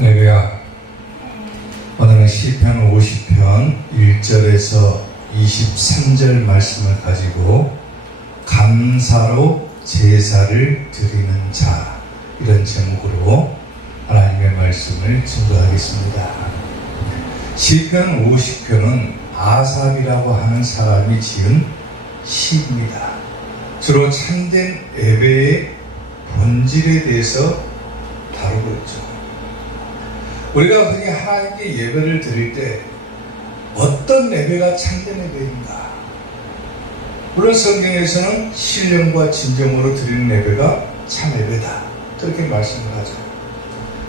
할렐루야. 오늘은 시편 50편 1절에서 23절 말씀을 가지고 감사로 제사를 드리는 자, 이런 제목으로 하나님의 말씀을 증거하겠습니다. 시편 50편은 아삽이라고 하는 사람이 지은 시입니다. 주로 참된 예배의 본질에 대해서 다루고 있죠. 우리가 흔히 하나님께 예배를 드릴 때 어떤 예배가 참된 예배인가? 물론 성경에서는 신령과 진정으로 드리는 예배가 참 예배다, 그렇게 말씀을 하죠.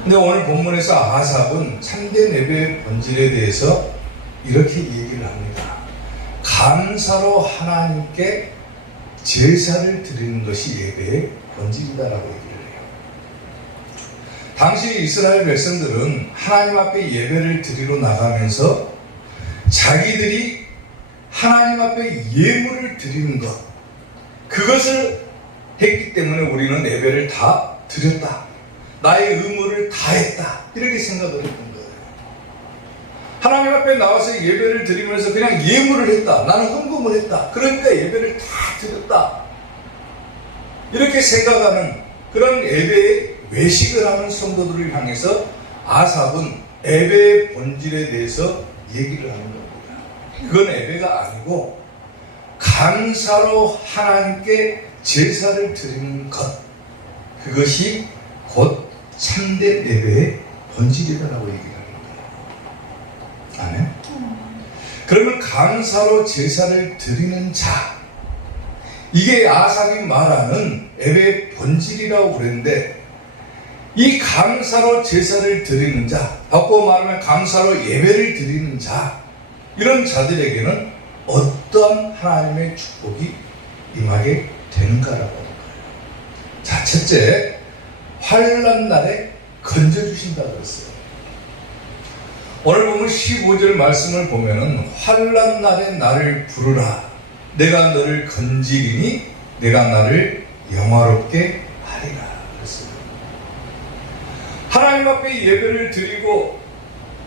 근데 오늘 본문에서 아삽은 참된 예배의 본질에 대해서 이렇게 얘기를 합니다. 감사로 하나님께 제사를 드리는 것이 예배의 본질이다라고 얘기를 해요. 당시 이스라엘 백성들은 하나님 앞에 예배를 드리러 나가면서 자기들이 하나님 앞에 예물을 드리는 것, 그것을 했기 때문에 우리는 예배를 다 드렸다, 나의 의무를 다 했다, 이렇게 생각을 했던 거예요. 하나님 앞에 나와서 예배를 드리면서 그냥 예물을 했다, 나는 헌금을 했다, 그러니까 예배를 다 드렸다, 이렇게 생각하는 그런 예배의 외식을 하는 성도들을 향해서 아삽은 예배의 본질에 대해서 얘기를 하는 겁니다. 그건 예배가 아니고 감사로 하나님께 제사를 드리는 것, 그것이 곧 참된 예배의 본질이다라고 얘기를 하는 거예요. 아멘? 그러면 감사로 제사를 드리는 자, 이게 아삽이 말하는 예배의 본질이라고 그랬는데, 이 감사로 제사를 드리는 자, 바꿔 말하면 감사로 예배를 드리는 자, 이런 자들에게는 어떤 하나님의 축복이 임하게 되는가라고 하는 거예요. 자, 첫째, 환난 날에 건져주신다고 했어요. 오늘 보면 15절 말씀을 보면은 환난 날에 나를 부르라, 내가 너를 건지리니 내가 나를 영화롭게 하리라 그랬어요. 하나님 앞에 예배를 드리고,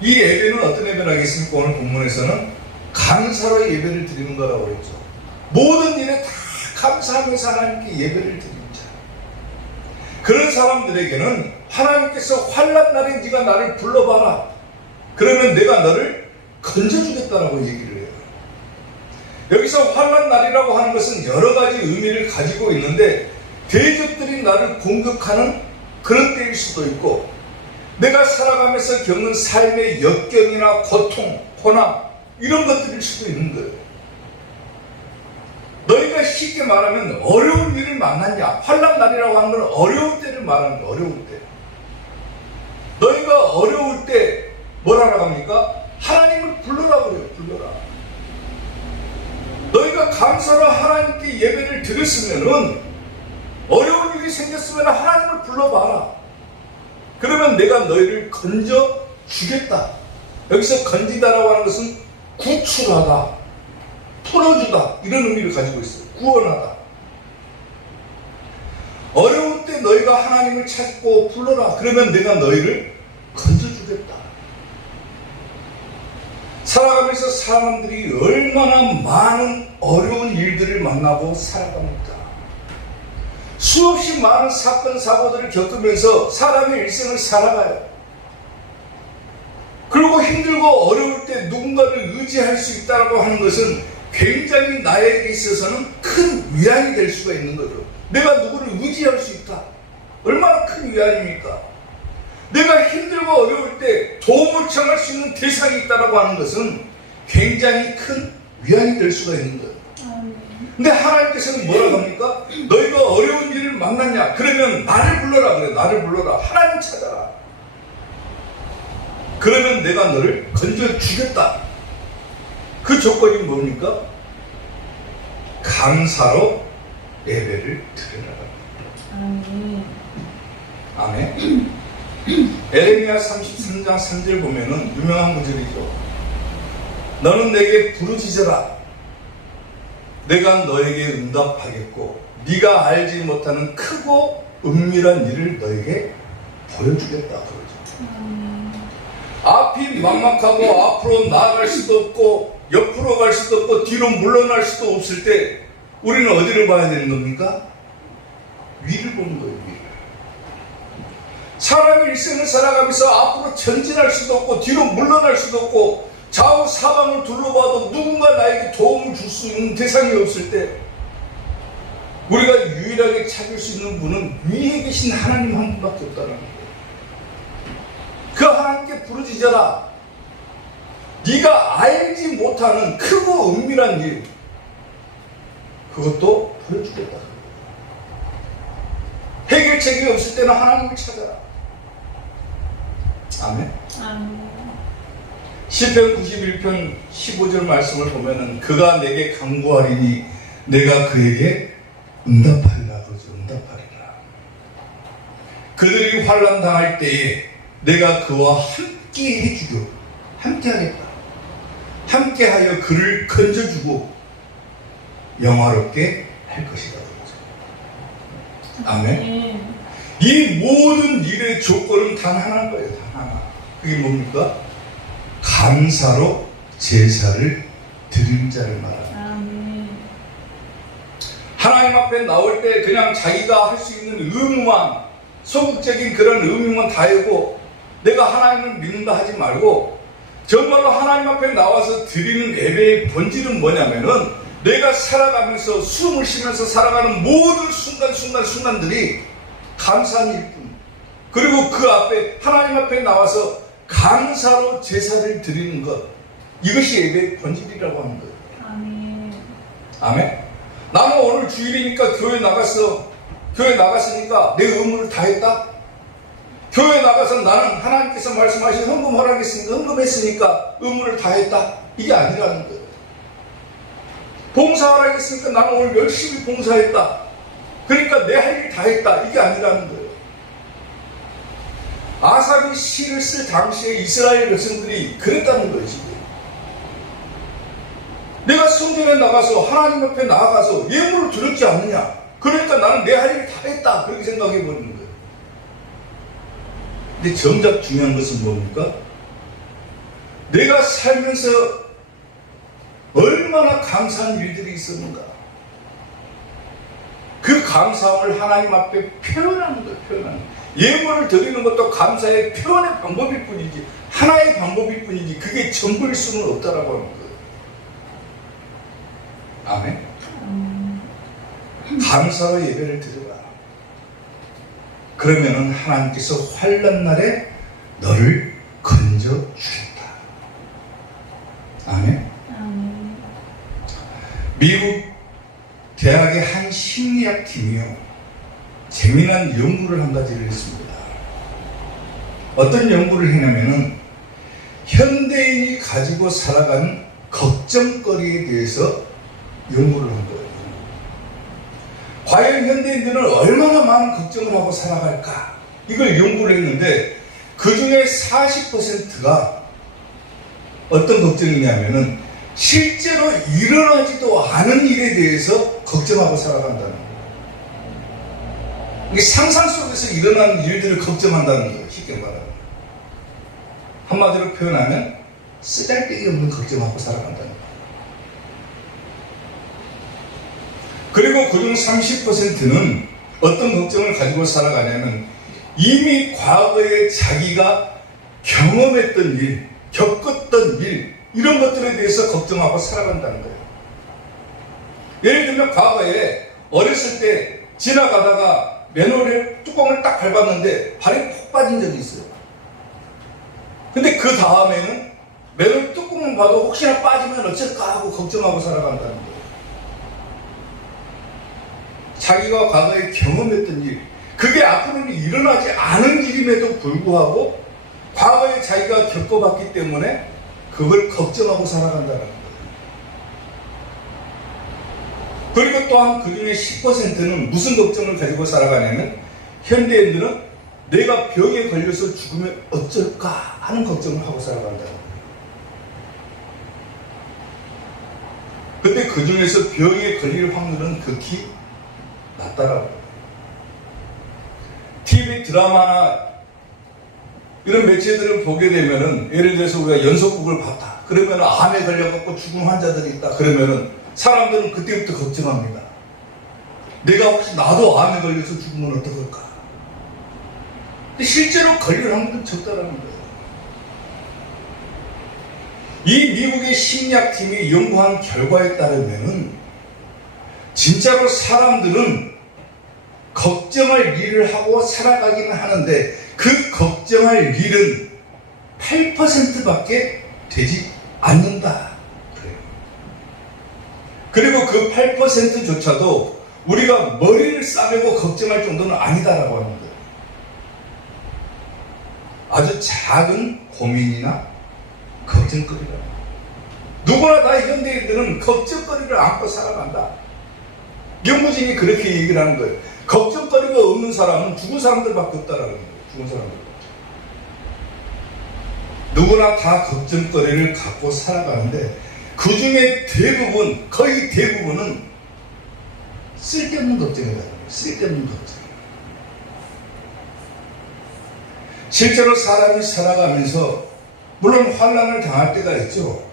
이 예배는 어떤 예배라겠습니까? 오늘 본문에서는 감사로 예배를 드리는 거라고 그랬죠. 모든 일에 다 감사하면서 하나님께 예배를 드리는 자, 그런 사람들에게는 하나님께서 환난 날에 네가 나를 불러봐라, 그러면 내가 너를 건져주겠다라고 얘기를 해요. 여기서 환난 날이라고 하는 것은 여러 가지 의미를 가지고 있는데, 대적들이 나를 공격하는 그런 때일 수도 있고, 내가 살아가면서 겪는 삶의 역경이나 고통, 고난, 이런 것들일 수도 있는 거예요. 너희가 쉽게 말하면 어려운 일을 만났냐, 환난 날이라고 하는 건 어려운 때를 말하는 거예요. 어려울 때. 너희가 어려울 때 뭐라고 합니까? 하나님을 불러라 그래요. 불러라. 너희가 감사로 하나님께 예배를 드렸으면은, 어려운 일이 생겼으면 하나님을 불러봐라. 그러면 내가 너희를 건져 주겠다. 여기서 건지다라고 하는 것은 구출하다, 풀어주다, 이런 의미를 가지고 있어요. 구원하다. 어려운 때 너희가 하나님을 찾고 불러라. 그러면 내가 너희를 건져주겠다. 살아가면서 사람들이 얼마나 많은 어려운 일들을 만나고 살아갑니까? 수없이 많은 사건, 사고들을 겪으면서 사람의 일생을 살아가요. 그리고 힘들고 어려울 때 누군가를 의지할 수 있다고 하는 것은 굉장히 나에게 있어서는 큰 위안이 될 수가 있는 거죠. 내가 누구를 의지할 수 있다. 얼마나 큰 위안입니까? 내가 힘들고 어려울 때 도움을 청할 수 있는 대상이 있다고 하는 것은 굉장히 큰 위안이 될 수가 있는 거예요. 근데 하나님께서는 뭐라고 합니까? 너희가 어려운 일을 만났냐? 그러면 나를 불러라 그래. 나를 불러라. 하나님 찾아라. 그러면 내가 너를 건져주겠다. 그 조건이 뭡니까? 감사로 예배를 드리라. 아멘. 에레미야 33장 3절 보면은 유명한 구절이죠. 너는 내게 부르짖어라. 내가 너에게 응답하겠고 네가 알지 못하는 크고 은밀한 일을 너에게 보여주겠다 그러죠. 앞이 막막하고 앞으로 나아갈 수도 없고 옆으로 갈 수도 없고 뒤로 물러날 수도 없을 때 우리는 어디를 봐야 되는 겁니까? 위를 보는 거예요. 위를. 사람의 일생을 살아가면서 앞으로 전진할 수도 없고 뒤로 물러날 수도 없고 좌우 사방을 둘러봐도 누군가 나에게 도움을 줄 수 있는 대상이 없을 때 우리가 유일하게 찾을 수 있는 분은 위에 계신 하나님 한 분밖에 없다는 거예요. 그 하나님께 부르짖어라. 네가 알지 못하는 크고 은밀한 일, 그것도 보여주겠다. 해결책이 없을 때는 하나님을 찾아라. 아멘. 시편 91편 15절 말씀을 보면은 그가 내게 간구하리니 내가 그에게 응답하리라. 그러죠. 응답하리라. 그들이 환난 당할 때에 내가 그와 함께 해주려. 함께 하겠다. 함께 하여 그를 건져주고 영화롭게 할 것이다. 그러죠. 아멘. 이 모든 일의 조건은 단 하나인 거예요. 단 하나. 그게 뭡니까? 감사로 제사를 드리는 자를 말합니다. 하나님 앞에 나올 때 그냥 자기가 할 수 있는 의무만, 소극적인 그런 의무만 다하고 내가 하나님을 믿는다 하지 말고 정말로 하나님 앞에 나와서 드리는 예배의 본질은 뭐냐면은 내가 살아가면서 숨을 쉬면서 살아가는 모든 순간들이 감사한 일뿐. 그리고 그 앞에 하나님 앞에 나와서 감사로 제사를 드리는 것, 이것이 예배의 본질이라고 하는 거예요. 아멘. 아멘. 나는 오늘 주일이니까 교회 나갔어. 교회 나갔으니까 내 의무를 다했다. 교회 나가서 나는 하나님께서 말씀하신 헌금 허락했으니까 헌금했으니까 의무를 다했다. 이게 아니라는 거예요. 봉사 허락했으니까 나는 오늘 열심히 봉사했다. 그러니까 내 할 일 다했다. 이게 아니라는 거예요. 아삽이 시를 쓸 당시에 이스라엘 백성들이 그랬다는 거예요. 지금. 내가 성전에 나가서 하나님 앞에 나아가서 예물을 드렸지 않느냐. 그러니까 나는 내 할 일 다했다. 그렇게 생각해 버리는 거예요. 근데 정작 중요한 것은 뭡니까? 내가 살면서 얼마나 감사한 일들이 있었는가. 그 감사함을 하나님 앞에 표현하는 거예요. 표현하는 거예요. 예물을 드리는 것도 감사의 표현의 방법일 뿐이지, 하나의 방법일 뿐이지 그게 전부일 수는 없다라고 하는 거예요. 아멘. 감사로 예배를 드려라. 그러면은 하나님께서 환난 날에 너를 건져 주겠다. 아멘. 미국 대학의 한 심리학 팀이요, 재미난 연구를 한 가지를 했습니다. 어떤 연구를 했냐면은 현대인이 가지고 살아가는 걱정거리에 대해서 연구를 한 거예요. 과연 현대인들은 얼마나 많은 걱정을 하고 살아갈까? 이걸 연구를 했는데 그 중에 40%가 어떤 걱정이냐면은 실제로 일어나지도 않은 일에 대해서 걱정하고 살아간다는 거예요. 이게 상상 속에서 일어나는 일들을 걱정한다는 거예요. 쉽게 말하면. 한마디로 표현하면 쓰잘데기 없는 걱정하고 살아간다는 거예요. 그리고 그중 30%는 어떤 걱정을 가지고 살아가냐면 이미 과거에 자기가 경험했던 일, 겪었던 일, 이런 것들에 대해서 걱정하고 살아간다는 거예요. 예를 들면 과거에 어렸을 때 지나가다가 맨홀에 뚜껑을 딱 밟았는데 발이 푹 빠진 적이 있어요. 근데 그 다음에는 맨홀 뚜껑을 봐도 혹시나 빠지면 어쩔까 하고 걱정하고 살아간다는 거예요. 자기가 과거에 경험했던 일, 그게 앞으로는 일어나지 않은 일임에도 불구하고 과거에 자기가 겪어봤기 때문에 그걸 걱정하고 살아간다는 거예요. 그리고 또한 그 중에 10%는 무슨 걱정을 가지고 살아가냐면 현대인들은 내가 병에 걸려서 죽으면 어쩔까 하는 걱정을 하고 살아간다는 거예요. 근데 그 중에서 병에 걸릴 확률은 극히 낮다라고. TV 드라마나 이런 매체들을 보게 되면은 예를 들어서 우리가 연속극을 봤다. 그러면 암에 걸려갖고 죽은 환자들이 있다. 그러면은 사람들은 그때부터 걱정합니다. 내가 혹시 나도 암에 걸려서 죽으면 어떡할까? 근데 실제로 걸릴 확률은 적다라는 거예요. 이 미국의 심리학팀이 연구한 결과에 따르면은 진짜로 사람들은 걱정할 일을 하고 살아가기는 하는데 그 걱정할 일은 8%밖에 되지 않는다. 그래요. 그리고 그 8%조차도 우리가 머리를 싸매고 걱정할 정도는 아니다라고 하는 거예요. 아주 작은 고민이나 걱정거리라. 누구나 다 현대인들은 걱정거리를 안고 살아간다. 연구진이 그렇게 얘기를 하는 거예요. 걱정거리가 없는 사람은 죽은 사람들밖에 없다라는 거예요. 죽은 사람들. 누구나 다 걱정거리를 갖고 살아가는데 그 중에 대부분, 거의 대부분은 쓸데없는 걱정이라는 거예요. 쓸데없는 걱정. 실제로 사람이 살아가면서 물론 환난을 당할 때가 있죠.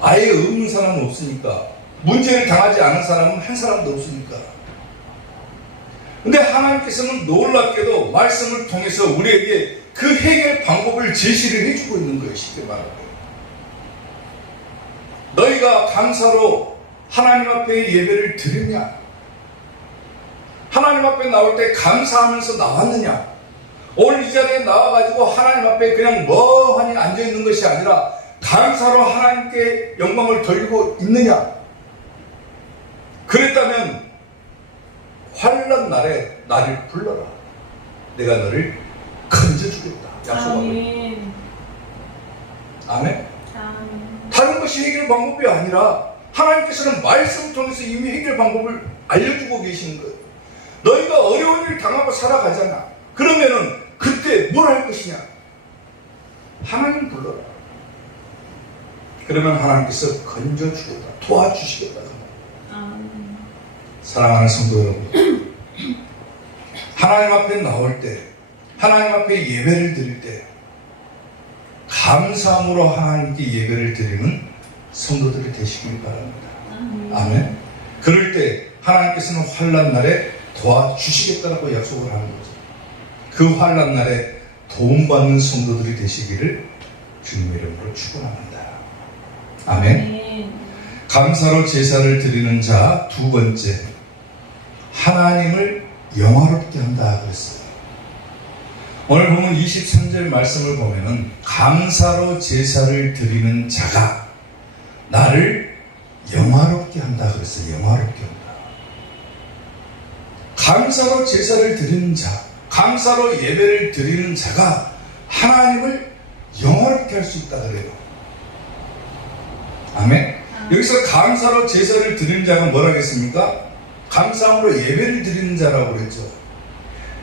아예 없는 사람은 없으니까. 문제를 당하지 않은 사람은 한 사람도 없으니까. 근데 하나님께서는 놀랍게도 말씀을 통해서 우리에게 그 해결 방법을 제시를 해주고 있는 거예요. 쉽게 말하면. 너희가 감사로 하나님 앞에 예배를 드리냐? 하나님 앞에 나올 때 감사하면서 나왔느냐? 오늘 이 자리에 나와가지고 하나님 앞에 그냥 멍하니 앉아있는 것이 아니라 감사로 하나님께 영광을 돌리고 있느냐? 그랬다면 환난 날에 나를 불러라. 내가 너를 건져주겠다. 약속하고. 아멘. 아멘. 아멘. 다른 것이 해결 방법이 아니라 하나님께서는 말씀을 통해서 이미 해결 방법을 알려주고 계시는 거예요. 너희가 어려운 일을 당하고 살아가잖아. 그러면은 그때 뭘 할 것이냐? 하나님 불러라. 그러면 하나님께서 건져주겠다. 도와주시겠다. 아멘. 사랑하는 성도 여러분, 하나님 앞에 나올 때, 하나님 앞에 예배를 드릴 때 감사함으로 하나님께 예배를 드리는 성도들이 되시길 바랍니다. 아멘. 그럴 때 하나님께서는 환난 날에 도와주시겠다라고 약속을 하는 거죠. 그 환난 날에 도움받는 성도들이 되시기를 주님의 이름으로 축원합니다. 아멘. 감사로 제사를 드리는 자 두 번째, 하나님을 영화롭게 한다 그랬어요. 오늘 보면 23절 말씀을 보면은 감사로 제사를 드리는 자가 나를 영화롭게 한다 그랬어요. 영화롭게 한다. 감사로 제사를 드리는 자, 감사로 예배를 드리는 자가 하나님을 영화롭게 할 수 있다 그래요. 아멘. 여기서 감사로 제사를 드리는 자가 뭐라겠습니까? 감사함으로 예배를 드리는 자라고 그랬죠.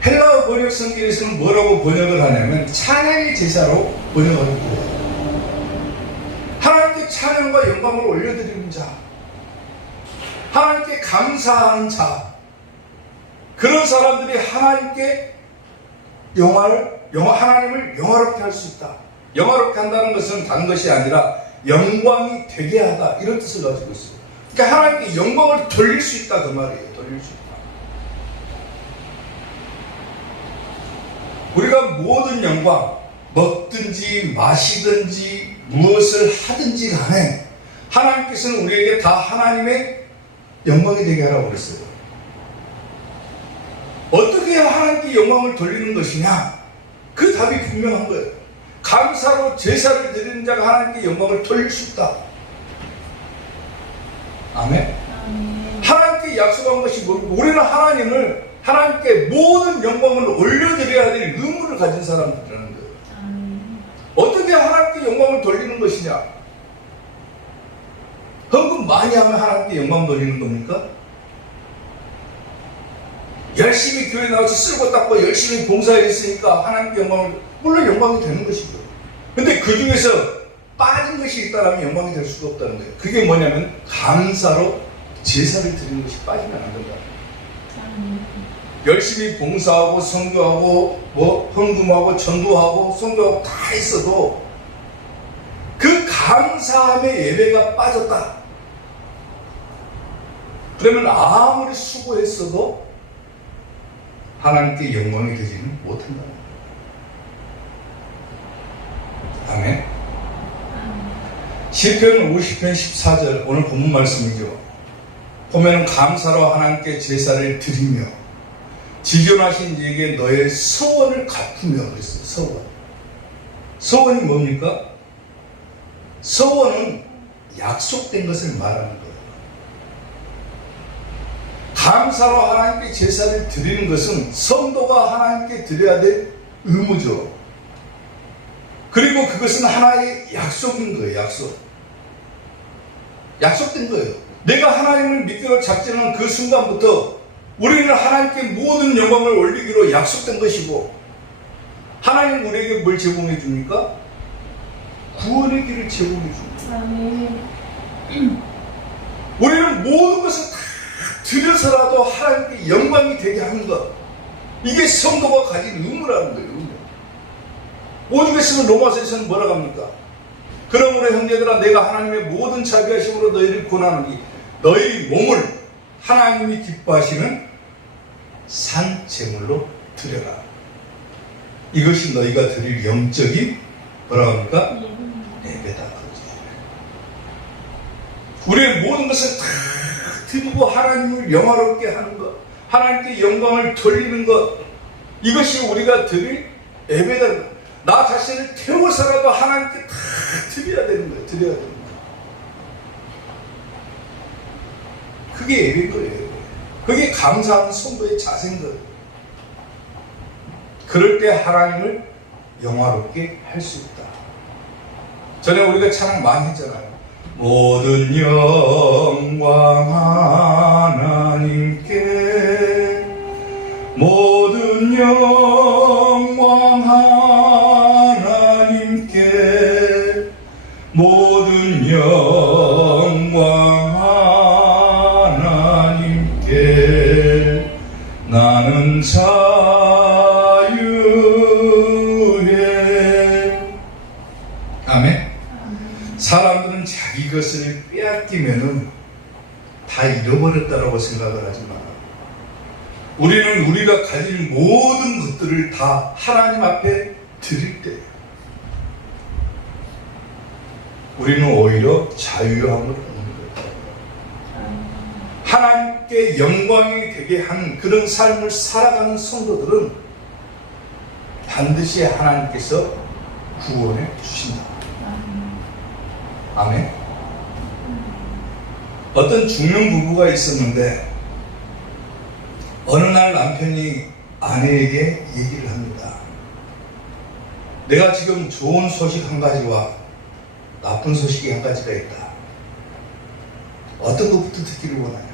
헬라어 번역 성경에서는 뭐라고 번역을 하냐면 찬양의 제사로 번역을 했고요. 하나님께 찬양과 영광을 올려드리는 자, 하나님께 감사하는 자, 그런 사람들이 하나님께 하나님을 영화롭게 할 수 있다. 영화롭게 한다는 것은 다른 것이 아니라 영광이 되게 하다, 이런 뜻을 가지고 있어요. 그러니까 하나님께 영광을 돌릴 수 있다, 그 말이에요. 돌릴 수 있다. 우리가 모든 영광, 먹든지 마시든지 무엇을 하든지 간에 하나님께서는 우리에게 다 하나님의 영광이 되게 하라고 그랬어요. 어떻게 해야 하나님께 영광을 돌리는 것이냐? 그 답이 분명한 거예요. 감사로 제사를 드리는 자가 하나님께 영광을 돌릴 수 있다. 아멘. 하나님께 약속한 것이 뭐고, 우리는 하나님께 모든 영광을 올려드려야 될 의무를 가진 사람들이라는 거예요. 어떻게 하나님께 영광을 돌리는 것이냐? 헌금 많이 하면 하나님께 영광 돌리는 겁니까? 열심히 교회 나와서 쓸고 닦고 열심히 봉사했으니까 하나님께 물론 영광이 되는 것이죠. 근데 그 중에서 빠진 것이 있다면 영광이 될 수가 없다는 거예요. 그게 뭐냐면 감사로 제사를 드리는 것이 빠지면 안 된다. 열심히 봉사하고 선교하고 뭐 헌금하고 전도하고 선교하고 다 있어도 그 감사함의 예배가 빠졌다. 그러면 아무리 수고했어도 하나님께 영광이 되지는 못한다. 아멘. 시편 50편 14절 오늘 본문 말씀이죠. 보면 감사로 하나님께 제사를 드리며 지존하신 이에게 너의 서원을 갚으며 그랬어요. 서원. 서원이 뭡니까? 서원은 약속된 것을 말하는 거예요. 감사로 하나님께 제사를 드리는 것은 성도가 하나님께 드려야 될 의무죠. 그리고 그것은 하나의 약속인 거예요. 약속. 약속된 거예요. 내가 하나님을 믿기로 작정한 그 순간부터 우리는 하나님께 모든 영광을 올리기로 약속된 것이고, 하나님 우리에게 뭘 제공해 줍니까? 구원의 길을 제공해 줍니다. 아멘. 우리는 모든 것을 다 드려서라도 하나님께 영광이 되게 하는 것, 이게 성도가 가진 의무라는 거예요. 의무. 오죽했으면 로마서에서는 뭐라고 합니까? 그러므로 형제들아, 내가 하나님의 모든 자비하심으로 너희를 권하노니 너희 몸을 하나님이 기뻐하시는 산 제물로 드려라. 이것이 너희가 드릴 영적인 뭐라고 합니까? 예배다. 우리의 모든 것을 다 드리고 하나님을 영화롭게 하는 것, 하나님께 영광을 돌리는 것, 이것이 우리가 드릴 예배다. 나 자신을 태워서라도 하나님께 다 드려야 되는 거예요. 드려야 되는 거예요. 그게 예배인 거예요. 그게 감사하는 성도의 자세인 거예요. 그럴 때 하나님을 영화롭게 할 수 있다. 전에 우리가 찬양 많이 했잖아요. 모든 영광 하나님께, 모든 영광 하나님께, 모든 영광 하나님께, 나는 자유해. 아멘. 사람들은 자기 것을 빼앗기면은 다 잃어버렸다라고 생각을 하지만, 우리는 우리가 가진 모든 것들을 다 하나님 앞에 드릴 때 우리는 오히려 자유함을 얻는 거예요. 하나님께 영광이 되게 하는 그런 삶을 살아가는 성도들은 반드시 하나님께서 구원해 주신다. 아멘. 어떤 중년 부부가 있었는데 어느 날 남편이 아내에게 얘기를 합니다. 내가 지금 좋은 소식 한 가지와 나쁜 소식이 한 가지가 있다. 어떤 것부터 듣기를 원하냐?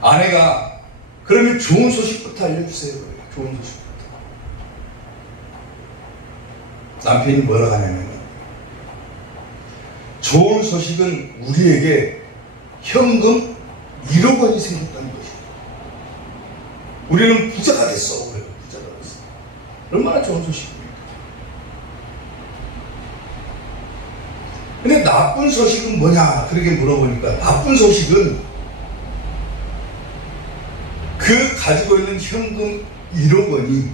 아내가 그러면 좋은 소식부터 알려주세요. 좋은 소식부터. 남편이 뭐라고 하냐면, 좋은 소식은 우리에게 현금 1억 원이 생겼다는 것이다. 우리는 부자가 됐어. 그래요. 부자가 됐어. 얼마나 좋은 소식입니까? 근데 나쁜 소식은 뭐냐? 그렇게 물어보니까, 나쁜 소식은 그 가지고 있는 현금 1억 원이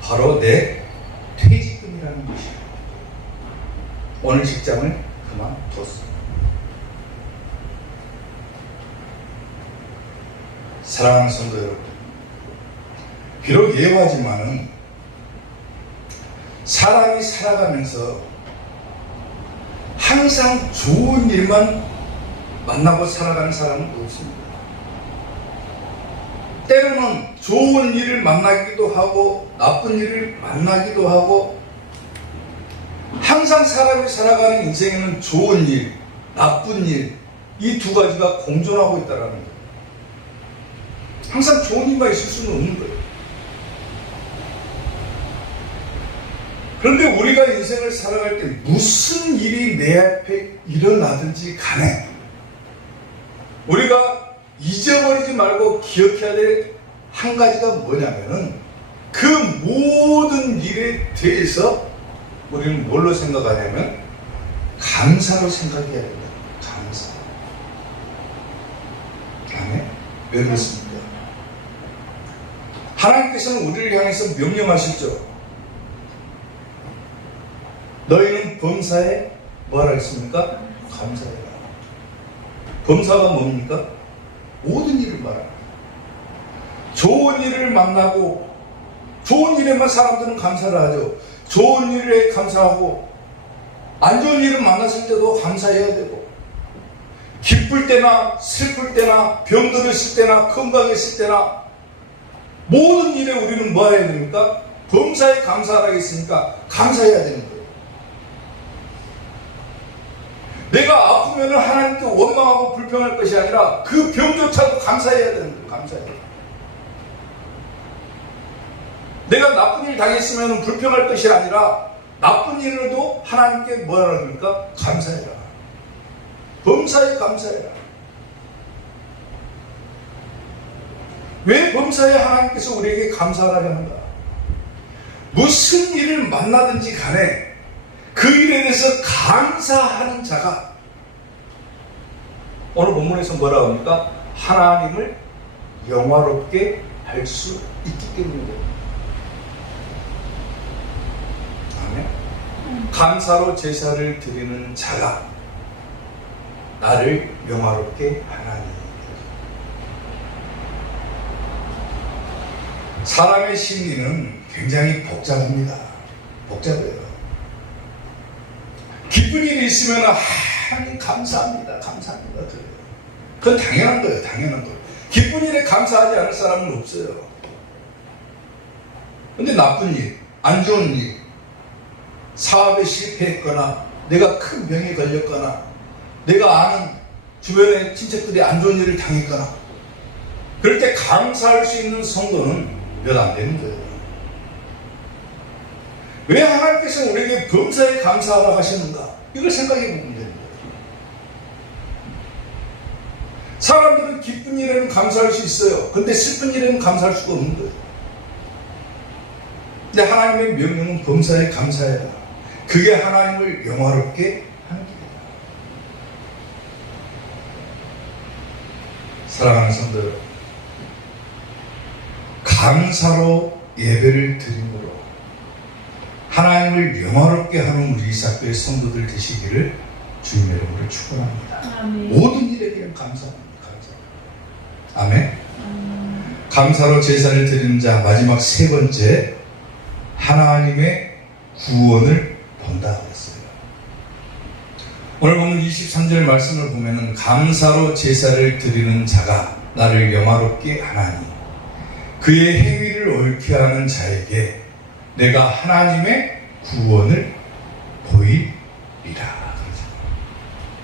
바로 내 퇴직금이라는 것이야. 오늘 직장을 그만뒀어. 사랑하는 성도 여러분, 비록 예화지만은 사람이 살아가면서 항상 좋은 일만 만나고 살아가는 사람은 없습니다. 때로는 좋은 일을 만나기도 하고 나쁜 일을 만나기도 하고, 항상 사람이 살아가는 인생에는 좋은 일, 나쁜 일, 이 두 가지가 공존하고 있다는 거예요. 항상 좋은 일만 있을 수는 없는 거예요. 그런데 우리가 인생을 살아갈 때 무슨 일이 내 앞에 일어나든지 간에 우리가 잊어버리지 말고 기억해야 될 한 가지가 뭐냐면은 그 모든 일에 대해서 우리는 뭘로 생각하냐면 감사로 생각해야 된다. 감사. 아멘? 왜 그렇습니까? 하나님께서는 우리를 향해서 명령하시죠. 너희는 범사에 뭐하라 했습니까? 감사해라. 범사가 뭡니까? 모든 일을 말합니다. 좋은 일을 만나고 좋은 일에만 사람들은 감사를 하죠. 좋은 일에 감사하고 안 좋은 일을 만났을 때도 감사해야 되고 기쁠 때나 슬플 때나 병들었을 때나 건강했을 때나 모든 일에 우리는 뭐 해야 됩니까? 범사에 감사하라 했으니까 감사해야 되는 거예요. 내가 아프면 하나님께 원망하고 불평할 것이 아니라 그 병조차도 감사해야 되는 거예요. 감사해야 돼요. 내가 나쁜 일 당했으면 불평할 것이 아니라 나쁜 일로도 하나님께 뭐라 합니까? 감사해라. 범사에 감사해라. 왜 범사에 하나님께서 우리에게 감사하라 하는가? 무슨 일을 만나든지 간에 그 일에 대해서 감사하는 자가 오늘 본문에서 뭐라고 합니까? 하나님을 영화롭게 할 수 있기 때문입니다. 감사로 제사를 드리는 자가 나를 영화롭게 하나니. 사람의 심리는 굉장히 복잡합니다. 복잡해요. 기쁜 일이 있으면 하나님 감사합니다. 감사합니다. 그래요. 그건 당연한 거예요. 당연한 거예요. 기쁜 일에 감사하지 않을 사람은 없어요. 근데 나쁜 일, 안 좋은 일, 사업에 실패했거나 내가 큰 병에 걸렸거나 내가 아는 주변의 친척들이 안 좋은 일을 당했거나 그럴 때 감사할 수 있는 성도는 몇 안 되는 거예요. 왜 하나님께서 우리에게 범사에 감사하라 하시는가? 이걸 생각해 보면 되는 거예요. 사람들은 기쁜 일에는 감사할 수 있어요. 근데 슬픈 일에는 감사할 수가 없는 거예요. 근데 하나님의 명령은 범사에 감사해라. 그게 하나님을 영화롭게 하는 길이다. 사랑하는 성도 여러분, 감사로 예배를 드림으로 하나님을 영화롭게 하는 우리 이사교의 성도들 되시기를 주님의 이름으로 축원합니다. 아멘. 모든 일에 대한 감사합니다. 아멘. 감사로 제사를 드리는 자 마지막 세 번째, 하나님의 구원을 본다 그랬어요. 오늘 보면 23절 말씀을 보면은 감사로 제사를 드리는 자가 나를 영화롭게 하나니 그의 행위를 옳게 하는 자에게 내가 하나님의 구원을 보이리라.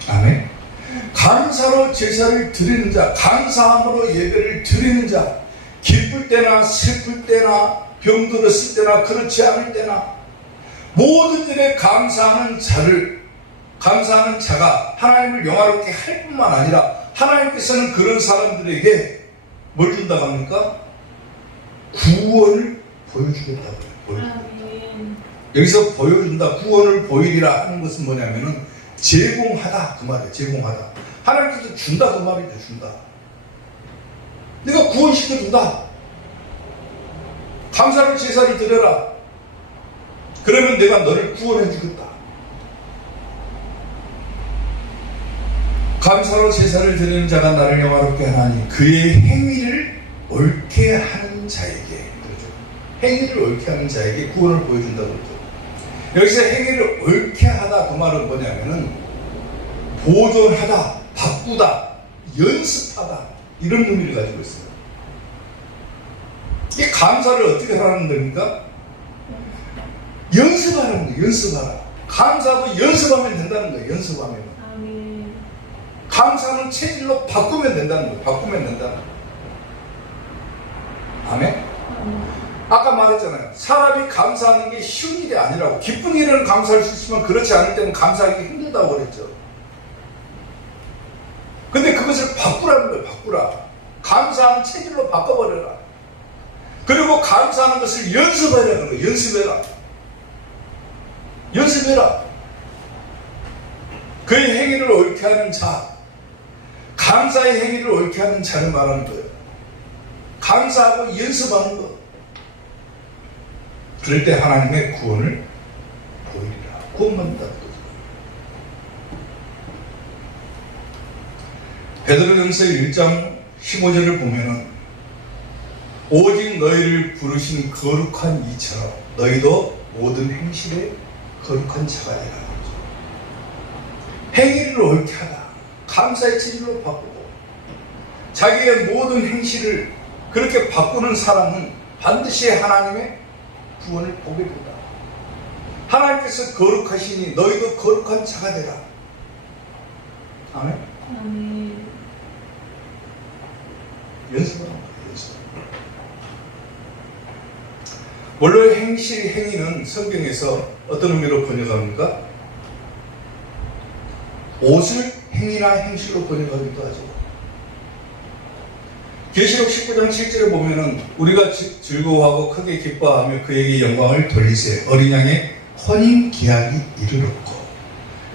아멘. 감사로 제사를 드리는 자, 감사함으로 예배를 드리는 자, 기쁠 때나 슬플 때나 병들었을 때나 그렇지 않을 때나 모든 일에 감사하는 자가 하나님을 영화롭게 할 뿐만 아니라 하나님께서는 그런 사람들에게 뭘 준다고 합니까? 구원을 보여주겠다고요. 여기서 보여준다, 구원을 보이리라 하는 것은 뭐냐면은 제공하다 그 말이에요. 제공하다. 하나님께서 준다 그 말이죠. 준다. 내가 구원시켜준다. 감사로 제사를 드려라. 그러면 내가 너를 구원해주겠다. 감사로 제사를 드리는 자가 나를 영화롭게 하나니 그의 행위를 옳게 하는 자에게, 그렇죠? 행위를 옳게 하는 자에게 구원을 보여준다고 그러죠. 여기서 행위를 옳게 하다 그 말은 뭐냐면은 보존하다, 바꾸다, 연습하다 이런 의미를 가지고 있어요. 이 감사를 어떻게 하라는 겁니까? 연습하라는 거예요. 연습하라. 감사도 연습하면 된다는 거예요. 연습하면. 아멘. 감사는 체질로 바꾸면 된다는 거예요. 바꾸면 된다는 거예요. 아멘? 아까 말했잖아요. 사람이 감사하는 게 쉬운 일이 아니라고. 기쁜 일은 감사할 수 있지만 그렇지 않을 때는 감사하기 힘들다고 그랬죠. 근데 그것을 바꾸라는 거예요. 바꾸라. 감사하는 체질로 바꿔버려라. 그리고 감사하는 것을 연습하라는 거예요. 연습해라. 연습해라. 그의 행위를 옳게 하는 자, 감사의 행위를 옳게 하는 자를 말하는 거예요. 감사하고 연습하는 것. 그럴 때 하나님의 구원을 보이리라. 구원받는다는 거죠. 베드로전서 1장 15절을 보면은 오직 너희를 부르신 거룩한 이처럼 너희도 모든 행실에 거룩한 자가 되라. 행위를 옳게 하다. 감사의 체질로 바꾸고 자기의 모든 행실을 그렇게 바꾸는 사람은 반드시 하나님의 구원을 보게 된다. 하나님께서 거룩하시니 너희도 거룩한 자가 되라. 아멘. 아멘. 연습하는 거예요. 연습. 원래 행위는 성경에서 어떤 의미로 번역합니까? 옷을 행위나 행실로 번역하기도 하죠. 계시록 19장 7절에 보면은 우리가 즐거워하고 크게 기뻐하며 그에게 영광을 돌리세. 어린 양의 혼인 기한이 이르렀고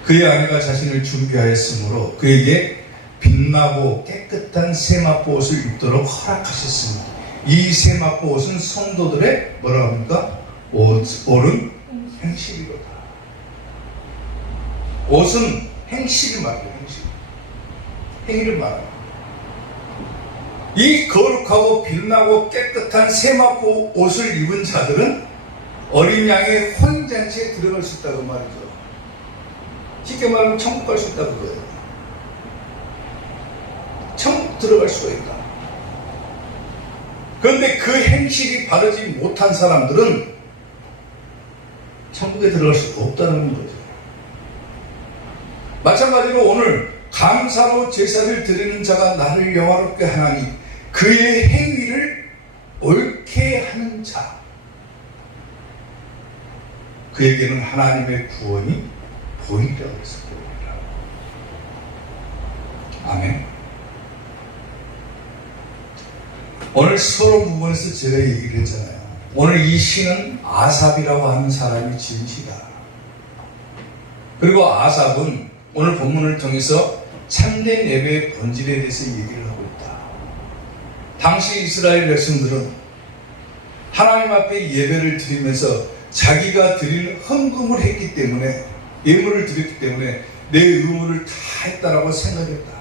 그의 아내가 자신을 준비하였으므로 그에게 빛나고 깨끗한 세마포 옷을 입도록 허락하셨으니 이 세마포 옷은 성도들의 뭐라고 합니까? 옳은 행실이로다. 옷은 행실을 말해요. 행실. 행위를 말해요. 이 거룩하고 빛나고 깨끗한 세마포 옷을 입은 자들은 어린 양의 혼인잔치에 들어갈 수 있다고 말이죠. 쉽게 말하면 천국 갈 수 있다고 그래요. 천국 들어갈 수가 있다. 그런데 그 행실이 바르지 못한 사람들은 천국에 들어갈 수 없다는 거죠. 마찬가지로 오늘 감사로 제사를 드리는 자가 나를 영화롭게 하나니 그의 행위를 옳게 하는 자, 그에게는 하나님의 구원이 보이리라고 해서 보이리라. 아멘. 오늘 서론 부분에서 제가 얘기를 했잖아요. 오늘 이 시는 아삽이라고 하는 사람이 지은 시다. 그리고 아삽은 오늘 본문을 통해서 참된 예배의 본질에 대해서 얘기를 하고 있다. 당시 이스라엘 백성들은 하나님 앞에 예배를 드리면서 자기가 드릴 헌금을 했기 때문에, 예물을 드렸기 때문에 내 의무를 다 했다라고 생각했다.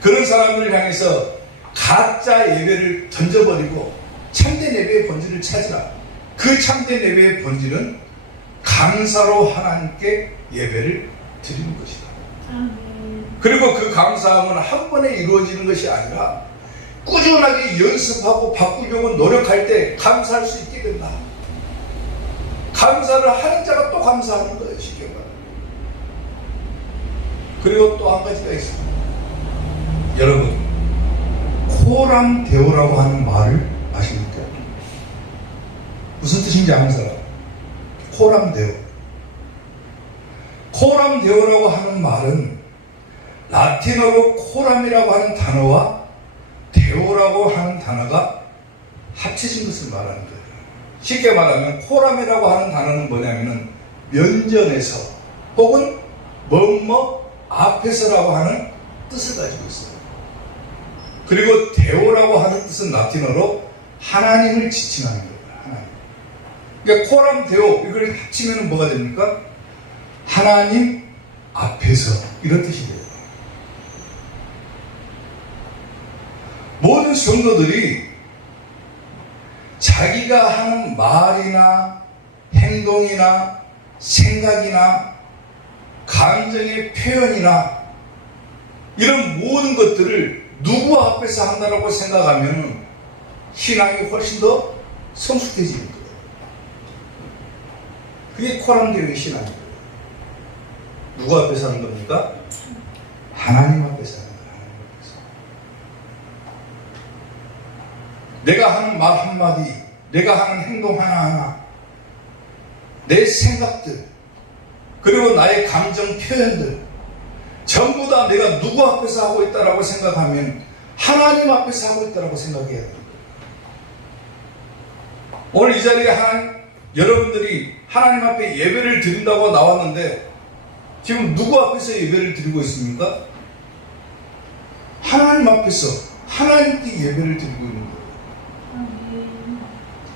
그런 사람들을 향해서 가짜 예배를 던져버리고 참된 예배의 본질을 찾으라. 그 참된 예배의 본질은 감사로 하나님께 예배를 드리는 것이다. 그리고 그 감사함은 한 번에 이루어지는 것이 아니라 꾸준하게 연습하고 바꾸려고 노력할 때 감사할 수 있게 된다. 감사를 하는 자가 또 감사하는 거예요. 쉽게 말하면. 그리고 또 한 가지가 있습니다. 여러분, 코람데오라고 하는 말을 아십니까? 무슨 뜻인지 아는 사람? 코람데오. 코람데오라고 하는 말은 라틴어로 코람이라고 하는 단어와 데오라고 하는 단어가 합쳐진 것을 말하는 거예요. 쉽게 말하면 코람이라고 하는 단어는 뭐냐면은 면전에서 혹은 뭐뭐 앞에서라고 하는 뜻을 가지고 있어요. 그리고 데오라고 하는 뜻은 라틴어로 하나님을 지칭하는 거예요. 하나님. 그러니까 코람 데오 이걸 합치면 뭐가 됩니까? 하나님 앞에서 이런 뜻이 돼요. 모든 성도들이 자기가 하는 말이나 행동이나 생각이나 감정의 표현이나 이런 모든 것들을 누구 앞에서 한다고 생각하면 신앙이 훨씬 더 성숙해지는 거예요. 그게 코람데오의 신앙이에요. 누구 앞에서 하는 겁니까? 하나님 앞에서 하는 거예요. 하나님 앞에서. 내가 하는 말 한마디, 내가 하는 행동 하나하나, 내 생각들, 그리고 나의 감정 표현들 전부 다 내가 누구 앞에서 하고 있다라고 생각하면 하나님 앞에서 하고 있다고 생각해야 돼요. 오늘 이 자리에 여러분들이 하나님 앞에 예배를 드린다고 나왔는데 지금 누구 앞에서 예배를 드리고 있습니까? 하나님 앞에서 하나님께 예배를 드리고 있는 거예요.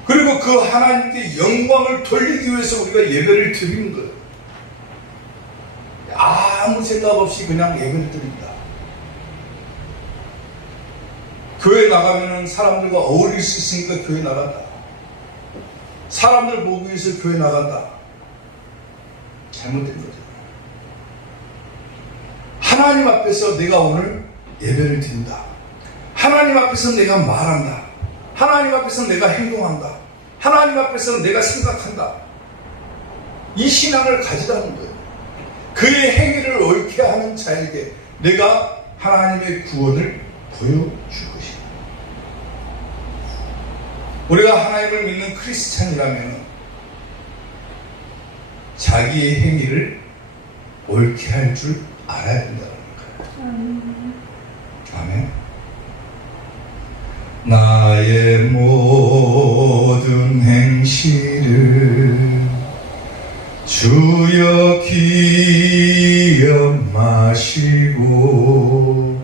그리고 그 하나님께 영광을 돌리기 위해서 우리가 예배를 드리는 거예요. 아무 생각 없이 그냥 예배를 드립니다. 교회 나가면 사람들과 어울릴 수 있으니까 교회 나간다. 사람들 보기 위해서 교회 나간다. 잘못된 거죠. 하나님 앞에서 내가 오늘 예배를 드린다. 하나님 앞에서 내가 말한다. 하나님 앞에서 내가 행동한다. 하나님 앞에서 내가 생각한다. 이 신앙을 가지라는 거예요. 그의 행위를 옳게 하는 자에게 내가 하나님의 구원을 보여줄 것이다. 우리가 하나님을 믿는 크리스찬이라면 자기의 행위를 옳게 할 줄 알아야 된다는 거예요. 아멘. 나의 모든 행실을 주여 기억 마시고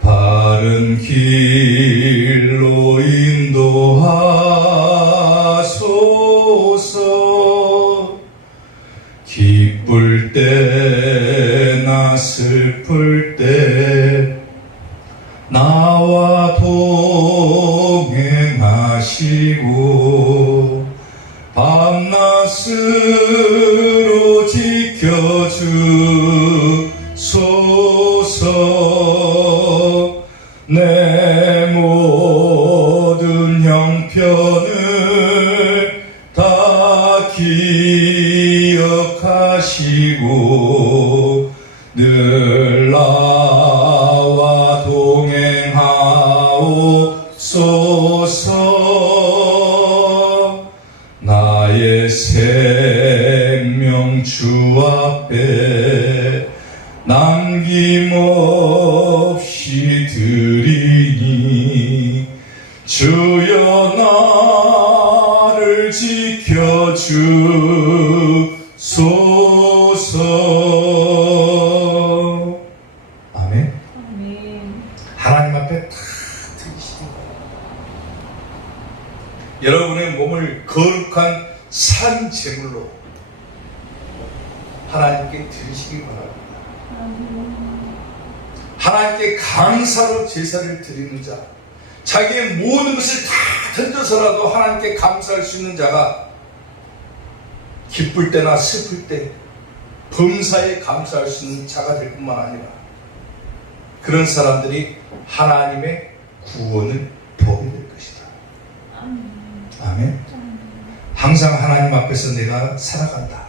바른 길로 인도하소서. 기쁠 때나 슬플 때 나와 동행하시고 밤낮으로 지켜주소서. 내 모든 형편을 다 기억하시고 늘 나와 동행하옵소서. 나의 생명 주 앞에 남김없이 드리니 주여 나를 지켜주소서. 아멘. 하나님 앞에 다 드리시는 거예요. 여러분의 몸을 거룩한 산 제물로 하나님께 드리시기 바랍니다. 하나님께 감사로 제사를 드리는 자, 자기의 모든 것을 다 던져서라도 하나님께 감사할 수 있는 자가 기쁠 때나 슬플 때 범사에 감사할 수 있는 자가 될 뿐만 아니라 그런 사람들이 하나님의 구원을 보게 될 것이다. 아멘. 항상 하나님 앞에서 내가 살아간다,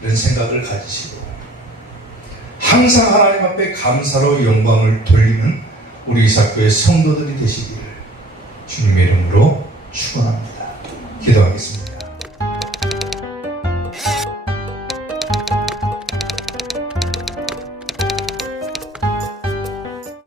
이런 생각을 가지시고 항상 하나님 앞에 감사로 영광을 돌리는 우리 이사교의 성도들이 되시기를 주님의 이름으로